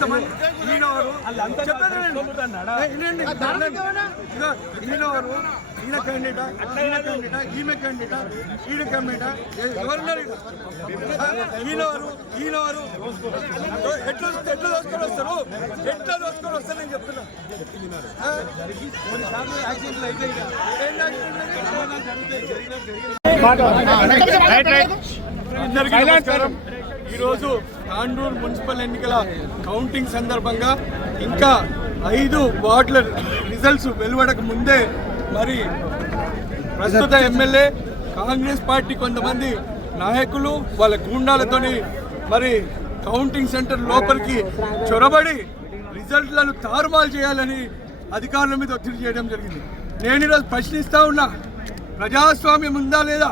ఏంది ఇంతమంది ఈయనవారు చెప్పేది ఈయనవారు ఈయన క్యాండిడేటా ఈయన క్యాండిడేటా ఈమె క్యాండిడేటా ఈయన క్యాండిడేటా ఎవరున్నారు ఈయనవారు ఈయనవారు. ఎట్లా ఎట్లా దోసుకొని వస్తారు? ఎట్లా దోసుకొని వస్తారు నేను చెప్తున్నా? కొన్నిసార్లు యాక్సిడెంట్లు అయితే ఈరోజు తాండూరు మున్సిపల్ ఎన్నికల కౌంటింగ్ సందర్భంగా ఇంకా ఐదు వార్డుల రిజల్ట్స్ వెలువడక ముందే మరి ప్రస్తుత ఎమ్మెల్యే కాంగ్రెస్ పార్టీ కొంతమంది నాయకులు వాళ్ళ గూండాలతోని మరి కౌంటింగ్ సెంటర్ లోపలికి చొరబడి రిజల్ట్లను తారుమారు చేయాలని అధికారుల మీద ఒత్తిడి చేయడం జరిగింది. నేను ఈరోజు ప్రశ్నిస్తూ ఉన్నా ప్రజాస్వామ్యం ఉందా లేదా?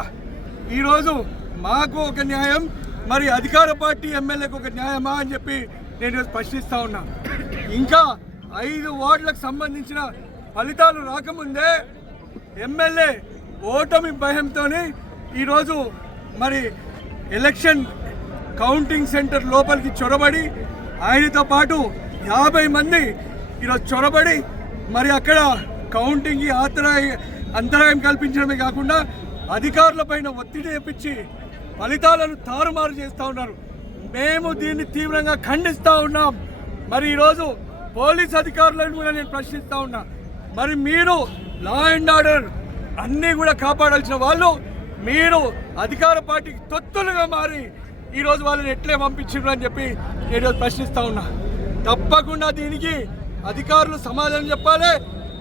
ఈరోజు మాకు ఒక న్యాయం మరి అధికార పార్టీ ఎమ్మెల్యేకి ఒక న్యాయమా అని చెప్పి నేను ఈరోజు ఉన్నా. ఇంకా ఐదు వార్డులకు సంబంధించిన ఫలితాలు రాకముందే ఎమ్మెల్యే ఓటమి భయంతో ఈరోజు మరి ఎలక్షన్ కౌంటింగ్ సెంటర్ లోపలికి చొరబడి ఆయనతో పాటు యాభై మంది ఈరోజు చొరబడి మరి అక్కడ కౌంటింగ్కి ఆతరాయ అంతరాయం కల్పించడమే కాకుండా అధికారులపైన ఒత్తిడి తెప్పించి ఫలితాలను తారుమారు చేస్తూ ఉన్నారు. మేము దీన్ని తీవ్రంగా ఖండిస్తూ ఉన్నాం. మరి ఈరోజు పోలీస్ అధికారులను కూడా నేను ప్రశ్నిస్తూ ఉన్నా. మరి మీరు లా అండ్ ఆర్డర్ అన్నీ కూడా కాపాడాల్సిన వాళ్ళు మీరు అధికార పార్టీకి తొత్తులుగా మారి ఈరోజు వాళ్ళని ఎట్లే పంపించారు అని చెప్పి నేను ఈరోజు ప్రశ్నిస్తూ ఉన్నా. తప్పకుండా దీనికి అధికారులు సమాధానం చెప్పాలి.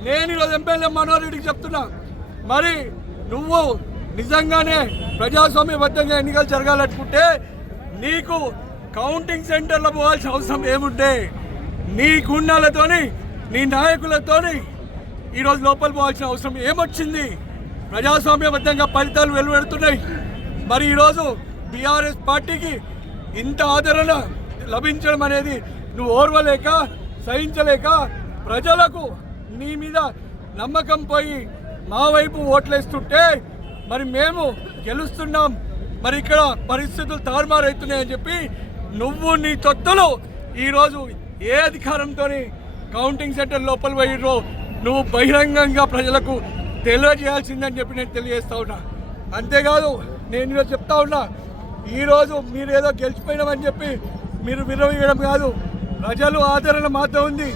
నేను ఈరోజు ఎమ్మెల్యే మనోహర్ రెడ్డికి చెప్తున్నా. మరి నువ్వు నిజంగానే ప్రజాస్వామ్యబద్ధంగా ఎన్నికలు జరగాలనుకుంటే నీకు కౌంటింగ్ సెంటర్లో పోవాల్సిన అవసరం ఏముంటే నీ గుండాలతోని నీ నాయకులతోని ఈరోజు లోపల పోవాల్సిన అవసరం ఏమొచ్చింది? ప్రజాస్వామ్యబద్ధంగా ఫలితాలు వెలువడుతున్నాయి. మరి ఈరోజు బీఆర్ఎస్ పార్టీకి ఇంత ఆదరణ లభించడం అనేది నువ్వు ఓర్వలేక సహించలేక ప్రజలకు నీ మీద నమ్మకం పోయి మా వైపు ఓట్లేస్తుంటే మరి మేము గెలుస్తున్నాం. మరి ఇక్కడ పరిస్థితులు తారుమారవుతున్నాయని చెప్పి నువ్వు నీ తొత్తులు ఈరోజు ఏ అధికారంతో కౌంటింగ్ సెంటర్ లోపల పోయిర్రో నువ్వు బహిరంగంగా ప్రజలకు తెలియజేయాల్సిందని చెప్పి నేను తెలియజేస్తా ఉన్నా. అంతేకాదు నేను ఈరోజు చెప్తా ఉన్నా ఈరోజు మీరు ఏదో గెలిచిపోయినామని చెప్పి మీరు విరవీయడం కాదు. ప్రజలు ఆదరణ మాత్రం ఉంది.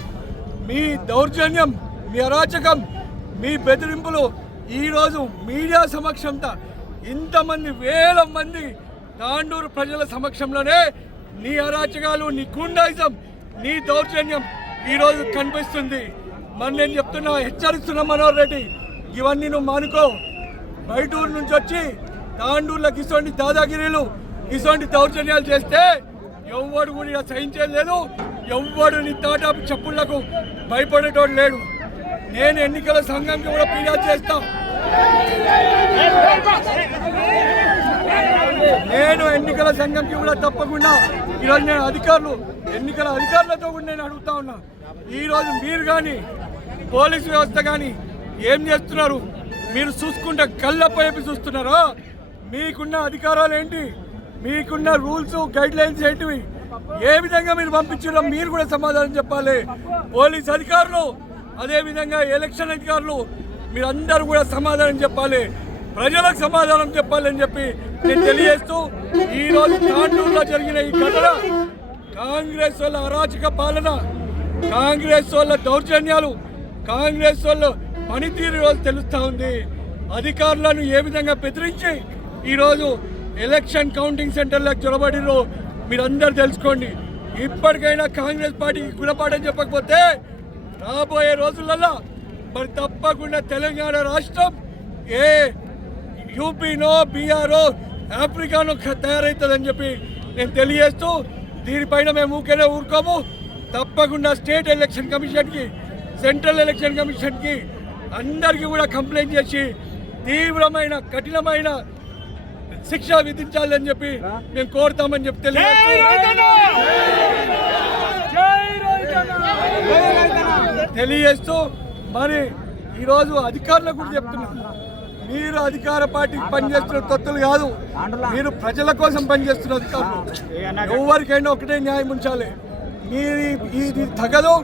మీ దౌర్జన్యం మీ అరాచకం మీ బెదిరింపులు ఈరోజు మీడియా సమక్షంతో ఇంతమంది వేల మంది తాండూరు ప్రజల సమక్షంలోనే నీ అరాచకాలు నీ గుండాయిజం నీ దౌర్జన్యం ఈరోజు కనిపిస్తుంది. మరి నేను చెప్తున్నా హెచ్చరిస్తున్నా మనోహర్ రెడ్డి ఇవన్నీ నువ్వు మానుకో. బయటూరు నుంచి వచ్చి తాండూరులకు ఇటువంటి దాదాగిరీలు ఇటువంటి దౌర్జన్యాలు చేస్తే ఎవ్వడు కూడా సహించేది లేదు. ఎవ్వడు నీ తాటాపు చెప్పులకు భయపడేటోడు లేడు. నేను ఎన్నికల సంఘంకి కూడా ఫిర్యాదు చేస్తాం. నేను ఎన్నికల సంఘంకి కూడా తప్పకుండా ఈరోజు నేను అధికారులు ఎన్నికల అధికారులతో కూడా నేను అడుగుతా ఉన్నా. ఈరోజు మీరు కానీ పోలీసు వ్యవస్థ కానీ ఏం చేస్తున్నారు? మీరు చూసుకుంటే కళ్ళపైపు చూస్తున్నారా? మీకున్న అధికారాలు ఏంటి? మీకున్న రూల్స్ గైడ్ లైన్స్ ఏంటివి? ఏ విధంగా మీరు పంపించారో మీరు కూడా సమాధానం చెప్పాలి. పోలీస్ అధికారులు అదేవిధంగా ఎలక్షన్ అధికారులు మీరందరూ కూడా సమాధానం చెప్పాలి. ప్రజలకు సమాధానం చెప్పాలని చెప్పి నేను తెలియజేస్తూ ఈ రోజు తాండూరులో జరిగిన ఈ ఘటన కాంగ్రెస్ వాళ్ళ అరాచక పాలన కాంగ్రెస్ వాళ్ళ దౌర్జన్యాలు కాంగ్రెస్ వాళ్ళ పనితీరు రోజు తెలుస్తూ ఉంది. అధికారులను ఏ విధంగా బెదిరించి ఈరోజు ఎలక్షన్ కౌంటింగ్ సెంటర్లకు చొరబడిరో మీరందరూ తెలుసుకోండి. ఇప్పటికైనా కాంగ్రెస్ పార్టీకి గుణపాఠం చెప్పకపోతే రాబోయే రోజులలో మరి తప్పకుండా తెలంగాణ రాష్ట్రం ఏ యూపీనో బీఆర్ఓ ఆఫ్రికానో తయారవుతుందని చెప్పి నేను తెలియజేస్తూ దీనిపైన మేము ఊరికేనే ఊరుకోము. తప్పకుండా స్టేట్ ఎలక్షన్ కమిషన్కి సెంట్రల్ ఎలక్షన్ కమిషన్కి అందరికీ కూడా కంప్లైంట్ చేసి తీవ్రమైన కఠినమైన శిక్ష విధించాలని చెప్పి మేము కోరుతామని చెప్పి తెలియజేస్తూ తెలియజేస్తూ మరి ఈరోజు అధికారులకు కూడా చెప్తున్నాను మీరు అధికార పార్టీకి పనిచేస్తున్న తొత్తులు కాదు. మీరు ప్రజల కోసం పనిచేస్తున్న అధికారులు ఎవరికైనా ఒకటే న్యాయం ఉంచాలి. మీరు ఇది తగదు.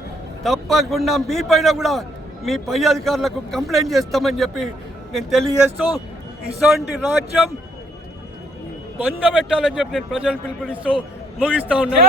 తప్పకుండా మీ పైన కూడా మీ పై అధికారులకు కంప్లైంట్ చేస్తామని చెప్పి నేను తెలియజేస్తూ ఇటువంటి రాజ్యం పొందబెట్టాలని చెప్పి నేను ప్రజలను పిలుపునిస్తూ ముగిస్తా ఉన్నాను